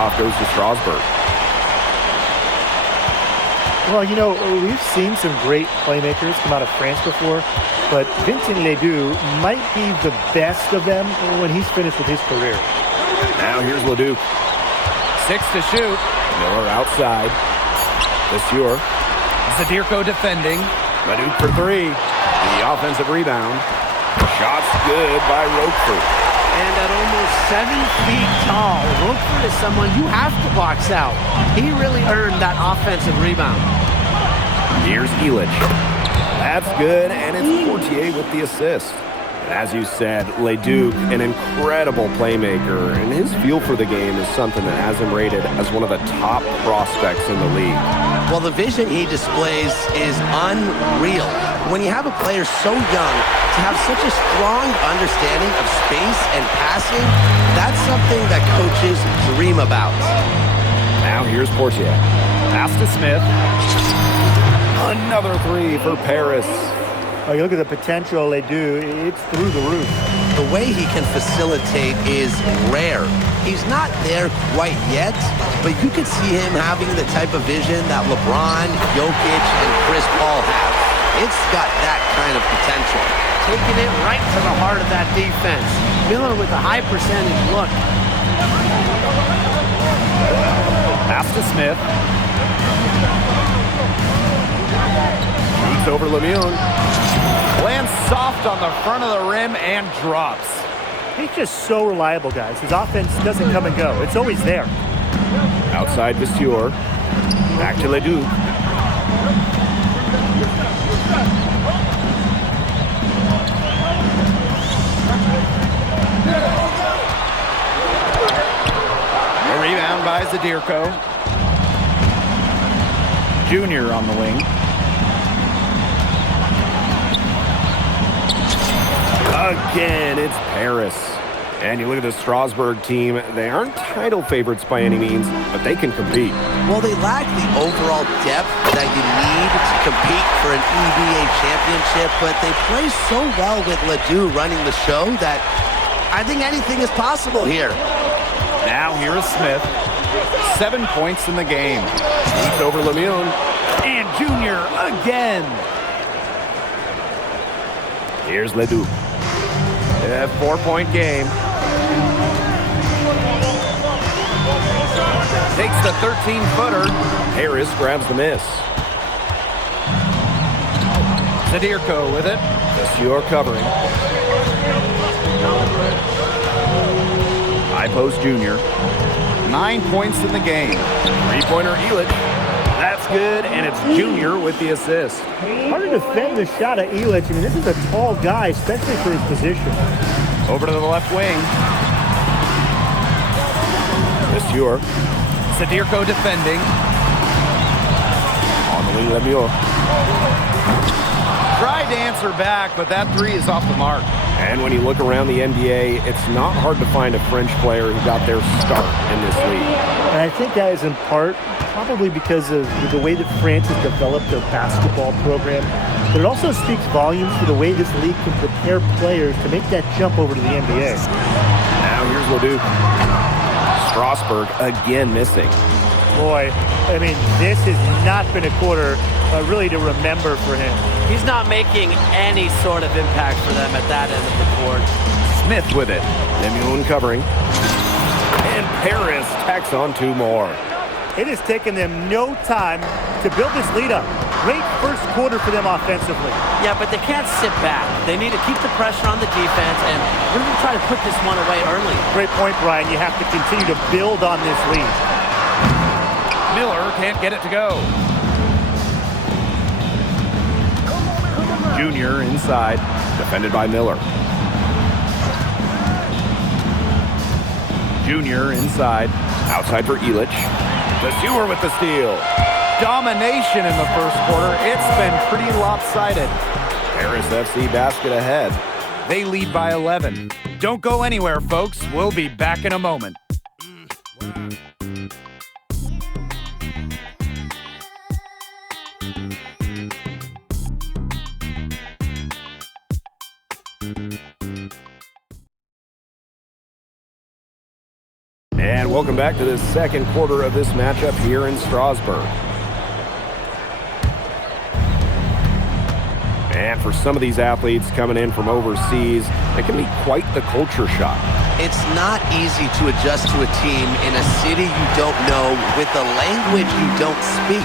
Tip-off goes to Strasbourg. Well, you know, we've seen some great playmakers come out of France before, but Vincent Ledoux might be the best of them when he's finished with his career. Now here's Ledoux. 6 to shoot. Miller outside. Monsieur. Zadirko defending. Ledoux for 3. The offensive rebound. Shot's good by Roquefort. And at almost 7 feet tall, Roquefort is someone you have to box out. He really earned that offensive rebound. Here's Illich. That's good, and it's Portier with the assist. As you said, Ledoux, an incredible playmaker, and his feel for the game is something that has him rated as one of the top prospects in the league. Well, the vision he displays is unreal. When you have a player so young, to have such a strong understanding of space and passing, that's something that coaches dream about. Now here's Portier. Pass to Smith. Another 3 for Paris. Oh, you look at the potential of Ledoux, it's through the roof. The way he can facilitate is rare. He's not there quite yet, but you can see him having the type of vision that LeBron, Jokic, and Chris Paul have. It's got that kind of potential. Taking it right to the heart of that defense. Miller with a high percentage look. Pass to Smith. Shoots over Lemieux. Lands soft on the front of the rim and drops. He's just so reliable, guys. His offense doesn't come and go. It's always there. Outside Monsieur. Back to Ledoux. A rebound by Zadirko. Junior on the wing. Again, it's Paris. And you look at the Strasbourg team, they aren't title favorites by any means, but they can compete. Well, they lack the overall depth that you need to compete for an EVA championship, but they play so well with Ledoux running the show that I think anything is possible here. Now here is Smith. 7 points in the game. Shoots over Lemieux. And Junior again. Here's Ledoux. 4-point game. Takes the 13-footer. Harris grabs the miss. Zadirko with it. Monsieur covering. High post Junior. 9 points in the game. 3-pointer Illich. That's good, and it's Junior with the assist. Hard to defend the shot of Illich. I mean, this is a tall guy, especially for his position. Over to the left wing. Monsieur. Zadirko defending. On the wing, Lemieux. Tried to answer back, but that 3 is off the mark. And when you look around the NBA, it's not hard to find a French player who got their start in this league. And I think that is in part probably because of the way that France has developed their basketball program. But it also speaks volumes for the way this league can prepare players to make that jump over to the NBA. Now here's Ledoux. Strasbourg again missing. Boy, I mean, this has not been a quarter really to remember for him. He's not making any sort of impact for them at that end of the court. Smith with it. Lemieux covering. And Paris tacks on 2 more. It has taken them no time to build this lead up. Great first quarter for them offensively. Yeah, but they can't sit back. They need to keep the pressure on the defense and really try to put this one away early. Great point, Brian. You have to continue to build on this lead. Miller can't get it to go. Junior inside. Defended by Miller. Junior inside. Outside for Illich. Monsieur with the steal. Domination in the first quarter. It's been pretty lopsided. Paris FC basket ahead. They lead by 11. Don't go anywhere, folks. We'll be back in a moment. Welcome back to the second quarter of this matchup here in Strasbourg. And for some of these athletes coming in from overseas, it can be quite the culture shock. It's not easy to adjust to a team in a city you don't know with a language you don't speak.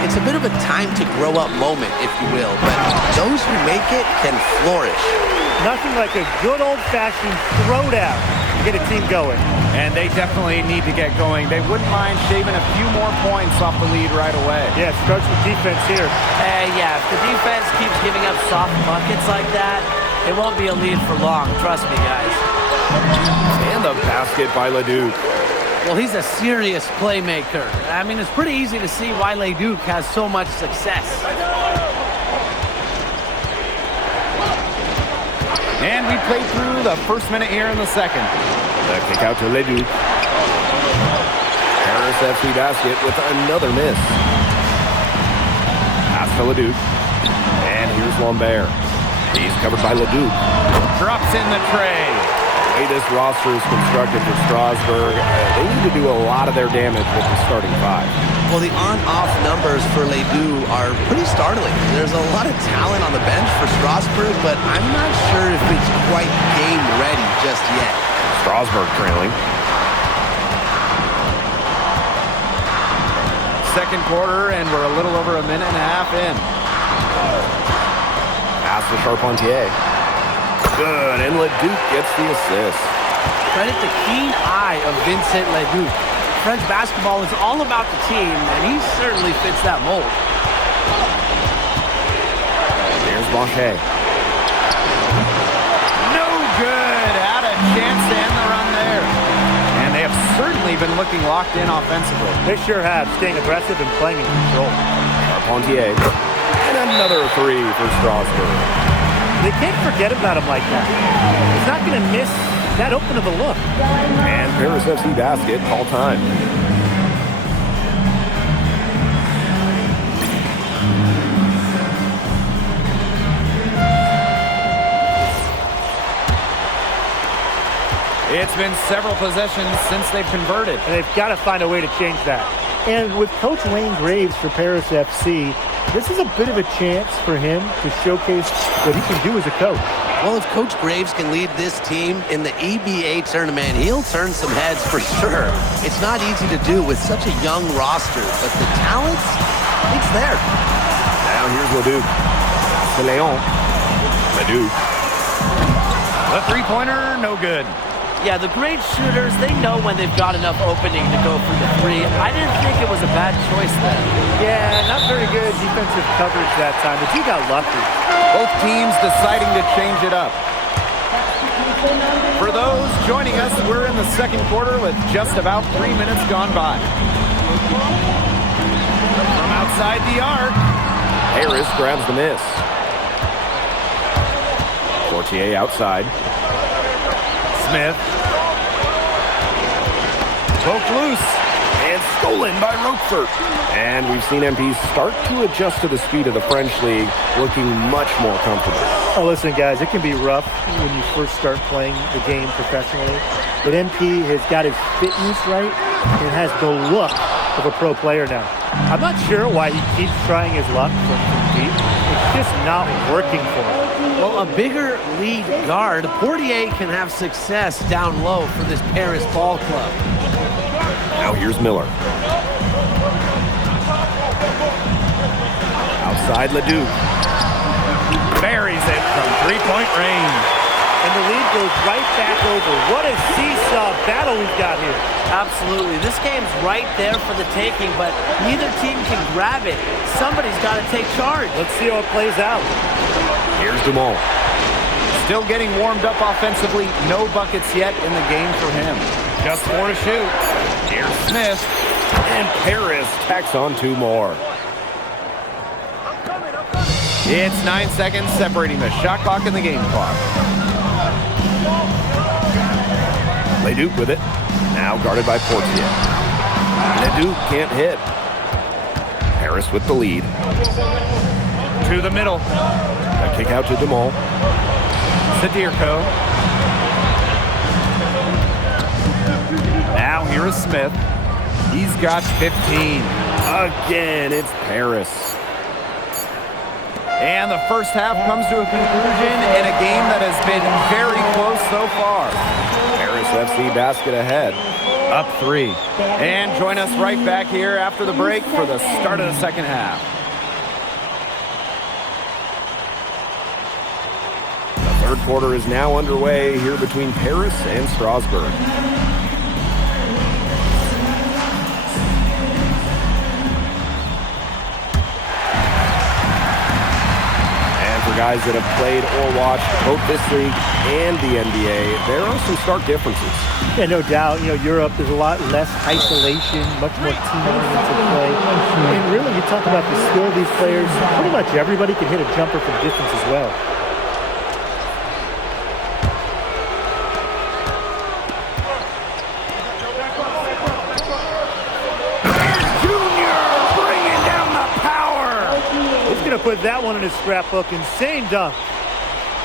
It's a bit of a time to grow up moment, if you will, but those who make it can flourish. Nothing like a good old-fashioned throwdown to get a team going. And they definitely need to get going. They wouldn't mind shaving a few more points off the lead right away. Yeah, it starts with defense here. Yeah, if the defense keeps giving up soft buckets like that, it won't be a lead for long. Trust me, guys. And the basket by Leduc. Well, he's a serious playmaker. I mean, it's pretty easy to see why Leduc has so much success. And we played through the first minute here in the second. The kick out to Leduc. Paris FC basket with another miss. Pass to Leduc. And here's Lambert. He's covered by Leduc. Drops in the tray. The way this roster is constructed for Strasbourg, they need to do a lot of their damage with the starting five. Well, the on-off numbers for Ledoux are pretty startling. There's a lot of talent on the bench for Strasbourg, but I'm not sure if it's quite game ready just yet. Strasbourg trailing. Second quarter, and we're a little over a minute and a half in. Pass to Charpentier. Good, and Leduc gets the assist. Credit the keen eye of Vincent Leduc. French basketball is all about the team, and he certainly fits that mold. Here's Blanchet. No good. Had a chance to end the run there. And they have certainly been looking locked in offensively. They sure have, staying aggressive and playing in control. Charpentier. And another three for Strasbourg. They can't forget about him like that. He's not going to miss that open of a look. And Paris FC basket, call time. It's been several possessions since they've converted. And they've got to find a way to change that. And with Coach Wayne Graves for Paris FC, this is a bit of a chance for him to showcase what he can do as a coach. Well, if Coach Graves can lead this team in the EBA tournament, he'll turn some heads for sure. It's not easy to do with such a young roster, but the talent, it's there. Now here's Leduc. To Leon. Leduc. The three-pointer, no good. Yeah, the great shooters, they know when they've got enough opening to go for the three. I didn't think it was a bad choice then. Yeah, not very good defensive coverage that time, but he got lucky. Both teams deciding to change it up. For those joining us, we're in the second quarter with just about 3 minutes gone by. From outside the arc. Harris grabs the miss. Fortier outside. Smith. Poked loose. And stolen by Roquefort. And we've seen MPs start to adjust to the speed of the French league, looking much more comfortable. Oh, listen, guys, it can be rough when you first start playing the game professionally. But MP has got his fitness right and has the look of a pro player now. I'm not sure why he keeps trying his luck from deep. It's just not working for him. Well, a bigger lead guard, Portier can have success down low for this Paris ball club. Now here's Miller. Outside Leduc. Buries it from three-point range. And the lead goes right back over. What a seesaw battle we've got here. Absolutely. This game's right there for the taking, but neither team can grab it. Somebody's got to take charge. Let's see how it plays out. Here's Dumont. Still getting warmed up offensively. No buckets yet in the game for him. Just 4 to shoot. Here's Smith. And Paris tacks on 2 more. It's 9 seconds separating the shot clock and the game clock. Leduc with it. Now guarded by Portier. Leduc can't hit. Paris with the lead. To the middle. A kick out to Dumont. Sadirko. Now here is Smith. He's got 15. Again, it's Paris. And the first half comes to a conclusion in a game that has been very close so far. Paris FC basket ahead. Up 3. And join us right back here after the break for the start of the second half. The third quarter is now underway here between Paris and Strasbourg. Guys that have played or watched both this league and the NBA, there are some stark differences. Yeah, no doubt. Europe, there's a lot less isolation, much more team-oriented play. And really, you talk about the skill of these players, pretty much everybody can hit a jumper from distance as well. Put that one in his scrapbook. Insane dunk.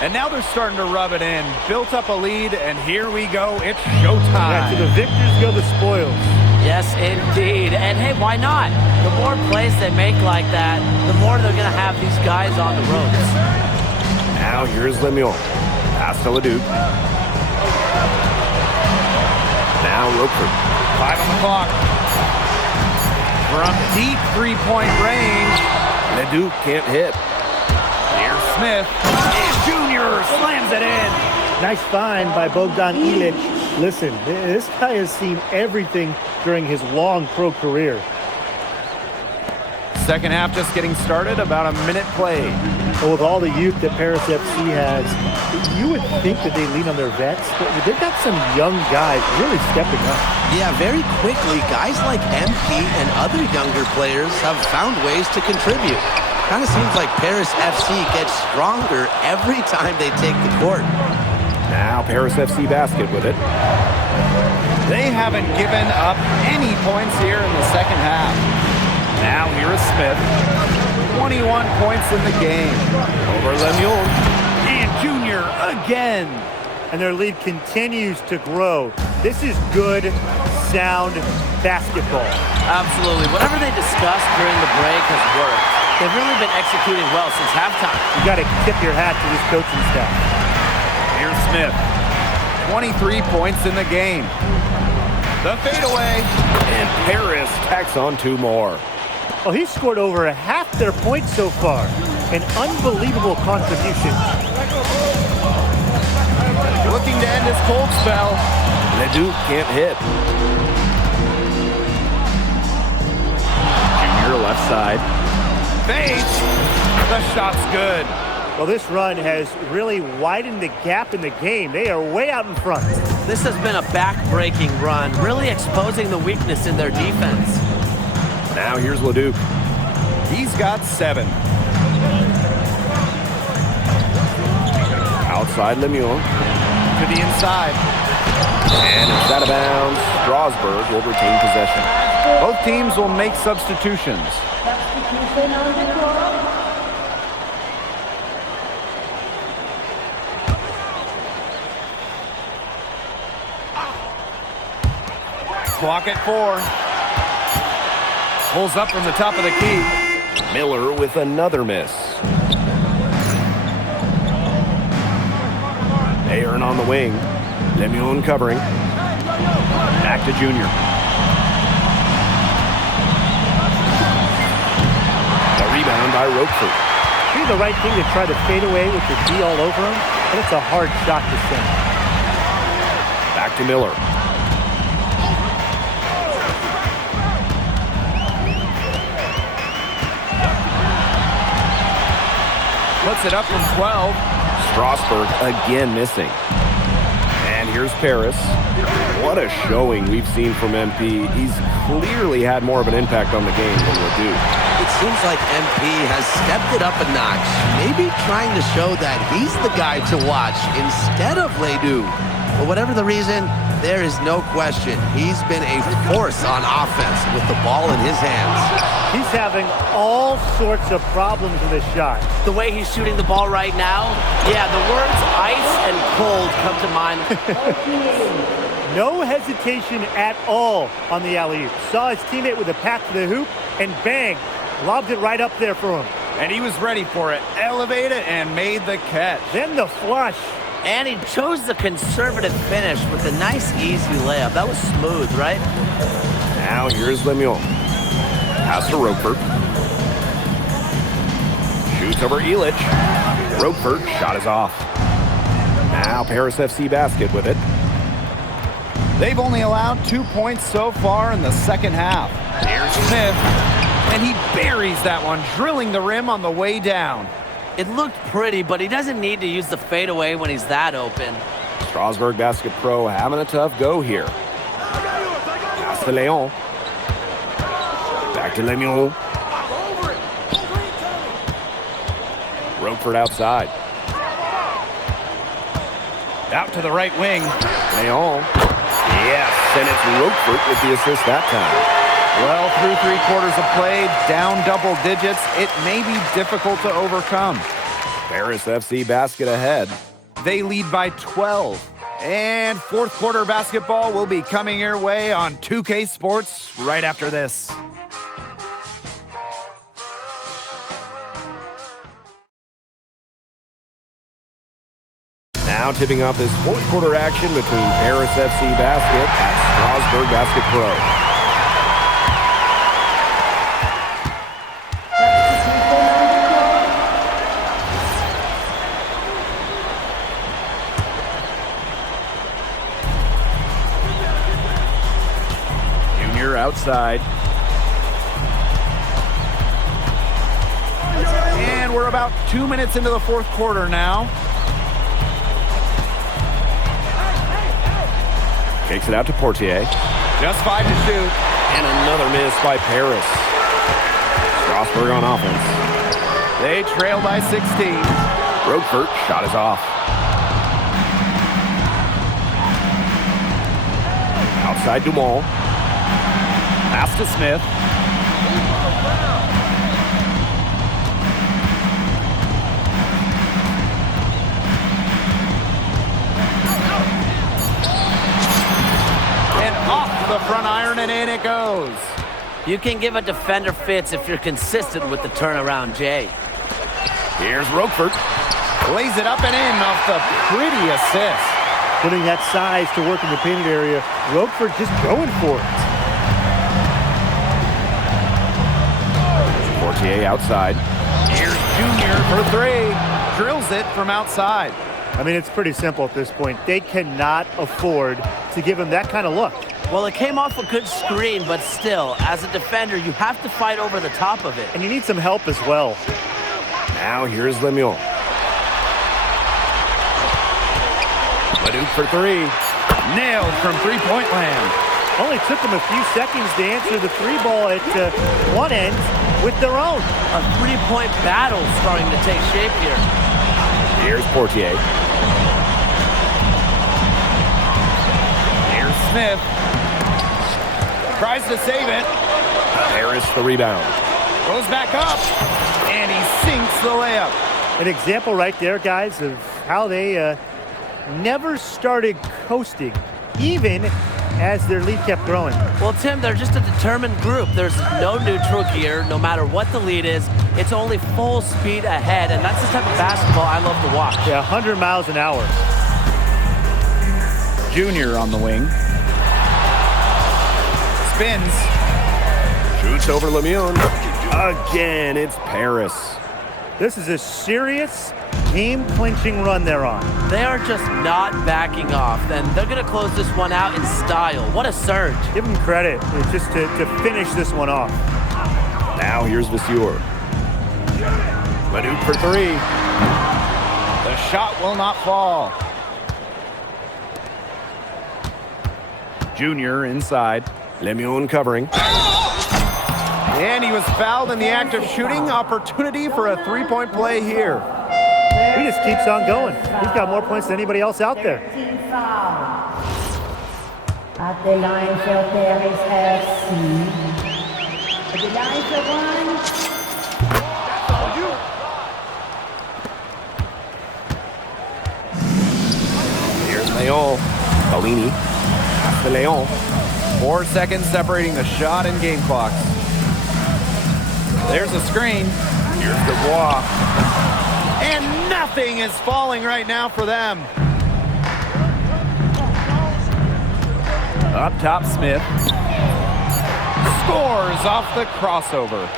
And now they're starting to rub it in. Built up a lead, and here we go. It's showtime. Yeah, to the victors go the spoils. Yes, indeed. And hey, why not? The more plays they make like that, the more they're going to have these guys on the ropes. Now here's Lemieux. Pass to Leduc. Now Roquefort. 5 on the clock. From deep three-point range. Leduc can't hit. Here's Smith. And Junior slams it in. Nice find by Bogdan Ilic. Listen, this guy has seen everything during his long pro career. Second half just getting started, about a minute played. Well, with all the youth that Paris FC has, you would think that they lean on their vets, but they've got some young guys really stepping up. Yeah, very quickly, guys like MP and other younger players have found ways to contribute. Kind of seems like Paris FC gets stronger every time they take the court. Now Paris FC basket with it. They haven't given up any points here in the second half. Now here is Smith. 21 points in the game. Over Lemieux. And Junior again. And their lead continues to grow. This is good, sound basketball. Absolutely. Whatever they discussed during the break has worked. They've really been executing well since halftime. You got to tip your hat to this coaching staff. Here's Smith. 23 points in the game. The fadeaway. And Paris tacks on 2 more. Well, he's scored over half their points so far. An unbelievable contribution. Looking to end his cold spell. Leduc can't hit. Junior left side. Fades. The shot's good. Well, this run has really widened the gap in the game. They are way out in front. This has been a back-breaking run, really exposing the weakness in their defense. Now here's Leduc. He's got 7. Outside Lemieux. To the inside. And it's out of bounds. Strasbourg will retain possession. Both teams will make substitutions. Clock at 4. Pulls up from the top of the key. Miller with another miss. Aaron on the wing. Lemieux covering. Back to Junior. A rebound by Roquefort. It'd be the right thing to try to fade away with the D all over him, but it's a hard shot to send. Back to Miller. Puts it up from 12. Strasbourg again missing. And here's Paris. What a showing we've seen from MP. He's clearly had more of an impact on the game than Leduc. It seems like MP has stepped it up a notch, maybe trying to show that he's the guy to watch instead of Leduc. But whatever the reason, there is no question he's been a force on offense with the ball in his hands. He's having all sorts of problems with his shot. The way he's shooting the ball right now, yeah, the words ice and cold come to mind. No hesitation at all on the alley-oop. Saw his teammate with a pass to the hoop, and bang, lobbed it right up there for him. And he was ready for it, elevated, and made the catch. Then the flush. And he chose the conservative finish with a nice, easy layup. That was smooth, right? Now here's Lemieux. Pass to Roquefort. Shoots over Illich. Roquefort, shot is off. Now Paris FC basket with it. They've only allowed 2 points so far in the second half. Here's Smith, and he buries that one, drilling the rim on the way down. It looked pretty, but he doesn't need to use the fadeaway when he's that open. Strasbourg Basket Pro having a tough go here. Pass to Leon. Back to Lemieux. Roquefort outside. Out to the right wing. Leon. Yes, and it's Roquefort with the assist that time. Well, through 3/4 of play, down double digits, it may be difficult to overcome. Paris FC basket ahead. They lead by 12. And fourth quarter basketball will be coming your way on 2K Sports right after this. Now tipping off this fourth quarter action between Paris FC basket and Strasbourg Basket Pro. Outside. And we're about 2 minutes into the fourth quarter now. Kicks it out to Portier. Just 5 to shoot. And another miss by Paris. Strasbourg on offense. They trail by 16. Roquefort, shot is off. Outside Dumont. Pass to Smith. And off the front iron and in it goes. You can give a defender fits if you're consistent with the turnaround, Jay. Here's Roquefort. Lays it up and in off the pretty assist. Putting that size to work in the painted area. Roquefort just going for it. Portier outside. Here's Junior for 3. Drills it from outside. I mean, it's pretty simple at this point. They cannot afford to give him that kind of look. Well, it came off a good screen, but still, as a defender, you have to fight over the top of it. And you need some help as well. Now here's Lemieux. Leduc for 3. Nailed from three-point land. Only took them a few seconds to answer the 3 ball at one end with their own. A 3-point battle starting to take shape here. Here's Portier. Here's Smith. Tries to save it. Paris the rebound. Goes back up. And he sinks the layup. An example right there, guys, of how they never started coasting, even as their lead kept growing. Well, Tim, they're just a determined group. There's no neutral here. No matter what the lead is, it's only full speed ahead, and that's the type of basketball I love to watch. Yeah, 100 miles an hour. Junior on the wing. Spins. Shoots over Lemieux. Again, it's Paris. This is a serious game-clinching run they're on. They are just not backing off, and they're going to close this one out in style. What a surge. Give them credit just to finish this one off. Now here's Vasseur. Leduc for 3. The shot will not fall. Junior inside. Lemieux covering. And he was fouled in the act of shooting. Opportunity for a 3-point play here. He just keeps on going. He's got more points than anybody else out there. At the line for Paris FC. At the line for 1. Here's Leon. Bellini. Leon. 4 seconds separating the shot and game clocks. There's a screen. Here's Dubois. And nothing is falling right now for them. Up top, Smith. Scores off the crossover.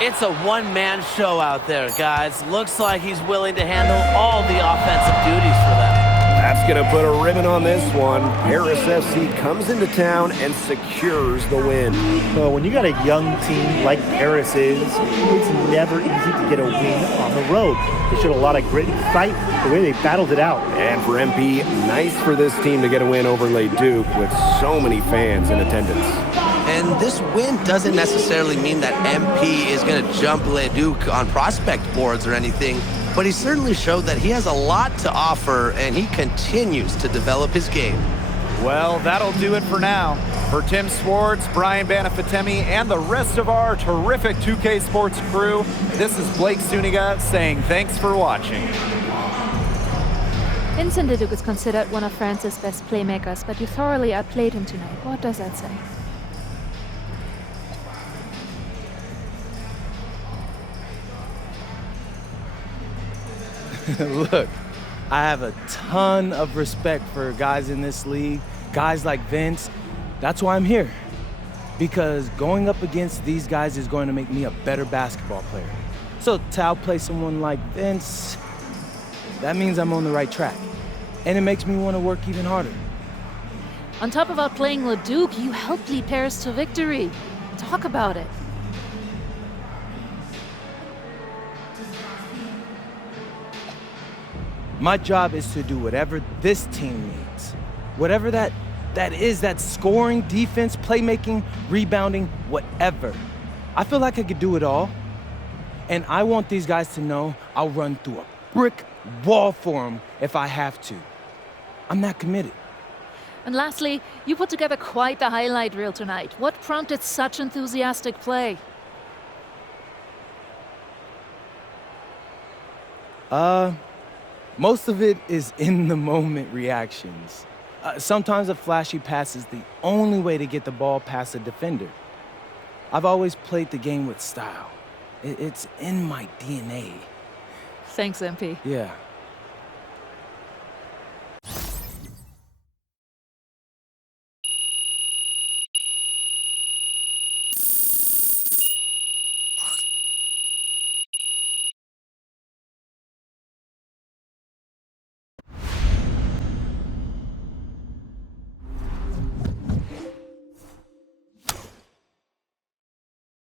It's a one-man show out there, guys. Looks like he's willing to handle all the offensive duties for them. That's going to put a ribbon on this one. Paris FC comes into town and secures the win. Well, when you got a young team like Paris is, it's never easy to get a win on the road. They showed a lot of grit and fight the way they battled it out. And for MP, nice for this team to get a win over Les Duc with so many fans in attendance. And this win doesn't necessarily mean that MP is going to jump Les Duc on prospect boards or anything, but he certainly showed that he has a lot to offer, and he continues to develop his game. Well, that'll do it for now. For Tim Swartz, Brian Banafitemi, and the rest of our terrific 2K Sports crew, this is Blake Suniga saying thanks for watching. Vincent Leduc is considered one of France's best playmakers, but you thoroughly outplayed him tonight. What does that say? Look, I have a ton of respect for guys in this league, guys like Vince. That's why I'm here. Because going up against these guys is going to make me a better basketball player. So to outplay someone like Vince, that means I'm on the right track. And it makes me want to work even harder. On top of outplaying Leduc, you helped lead Paris to victory. Talk about it. My job is to do whatever this team needs. Whatever that is, that's scoring, defense, playmaking, rebounding, whatever. I feel like I could do it all. And I want these guys to know I'll run through a brick wall for them if I have to. I'm that committed. And lastly, you put together quite the highlight reel tonight. What prompted such enthusiastic play? Most of it is in-the-moment reactions. Sometimes a flashy pass is the only way to get the ball past a defender. I've always played the game with style. It's in my DNA. Thanks, MP. Yeah.